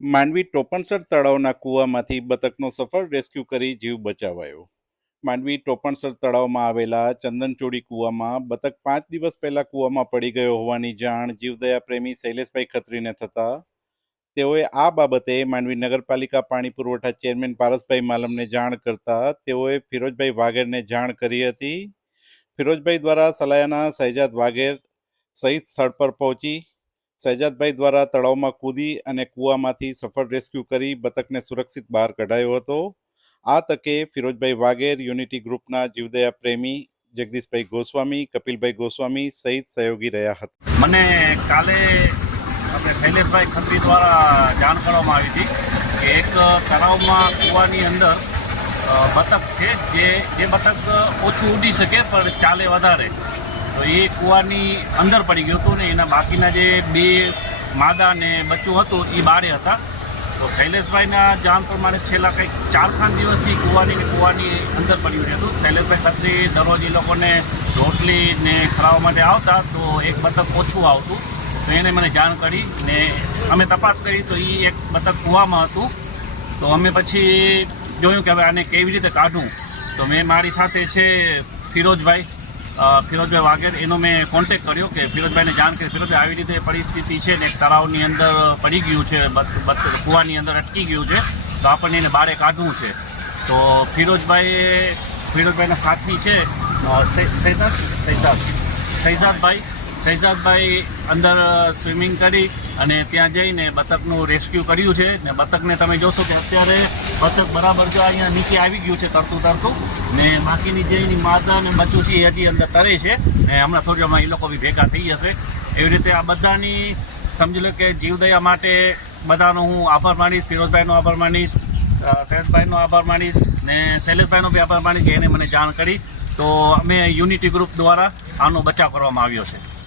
માંડવી ટોપણસર તળાવના કૂવામાંથી બતકનો સફળ રેસ્ક્યુ કરી જીવ બચાવાયો. માંડવી ટોપણસર તળાવમાં આવેલા ચંદનચોડી કૂવામાં બતક પાંચ દિવસ પહેલા કૂવામાં પડી ગયો હોવાની જાણ જીવદયા પ્રેમી શૈલેષભાઈ ખત્રીને થતા તેઓએ આ બાબતે માંડવી નગરપાલિકા પાણી પુરવઠા ચેરમેન પારસભાઈ માલમને જાણ કરતા તેઓએ ફિરોજભાઈ વાઘેરને જાણ કરી હતી. ફિરોજભાઈ દ્વારા સલાયાના સહેજાદ વાઘેર સહિત સ્થળ પર પહોંચી સહેજાદભાઈ દ્વારા તળાવમાં કૂદી અને કૂવામાંથી સફળ રેસ્ક્યુ કરી બતકને સુરક્ષિત બહાર કઢાયો હતો. આ તકે ફિરોજભાઈ વાઘેર યુનિટી ગ્રુપના જીવદયા પ્રેમી જગદીશભાઈ ગોસ્વામી, કપિલભાઈ ગોસ્વામી સહિત સહયોગી રહ્યા હતા. મને કાલે આપણે શૈલેષભાઈ ખત્રી દ્વારા જાણ કરવામાં આવી હતી કે એક તળાવમાં કૂવાની અંદર બતક છે જે જે બતક ઓછું ઉડી શકે પણ ચાલે વધારે. તો એ કૂવાની અંદર પડી ગયું હતું ને એના બાકીના જે બે માદા ને બચ્ચું હતું એ બારે હતા. તો શૈલેષભાઈના જાણ પ્રમાણે છેલ્લા કંઈક ચાર પાંચ દિવસથી કૂવાની ને કૂવાની અંદર પડ્યું હતું. શૈલેષભાઈ ખત્રી દરરોજ એ લોકોને રોટલી ને ખરાવવા માટે આવતા તો એક બતક ઓછું આવતું. તો એને મને જાણ કરી ને અમે તપાસ કરી તો એ એક બતક કૂવામાં હતું. તો અમે પછી જોયું કે હવે આને કેવી રીતે કાઢવું. તો મેં મારી સાથે છે ફિરોજભાઈ. ફિરોજભાઈ વાઘેર, એનો મેં કોન્ટેક કર્યો કે ફિરોજભાઈને જાણ કરી, ફિરોજભાઈ આવી રીતે પરિસ્થિતિ છે ને તળાવની અંદર પડી ગયું છે કૂવાની અંદર અટકી ગયું છે, તો આપણને એને બારે કાઢવું છે. તો ફિરોજભાઈએ, ફિરોજભાઈના સાથી છે શૈજાદ શૈજાદ શૈજાદભાઈ શૈજાદભાઈ અંદર સ્વિમિંગ કરી અને ત્યાં જઈને બતકનું રેસ્ક્યુ કર્યું છે ને બતકને તમે જોશો કે અત્યારે બતક બરાબર જો અહીંયા નીચે આવી ગયું છે તરતું તરતું ને બાકીની જે એની માતા અને બચ્ચું છે હજી અંદર તરે છે ને હમણાં થોડીમાં એ લોકો બી ભેગા થઈ જશે. એવી રીતે આ બધાની સમજી લો કે જીવદયા માટે બધાનો હું આભાર માનીશ ફિરોજભાઈનો આભાર માનીશ અ, આભાર માનીશ ને શૈલેષભાઈનો બી આભાર માનીશ કે એને મને જાણ કરી. તો અમે યુનિટી ગ્રુપ દ્વારા આનો બચાવ કરવામાં આવ્યો છે.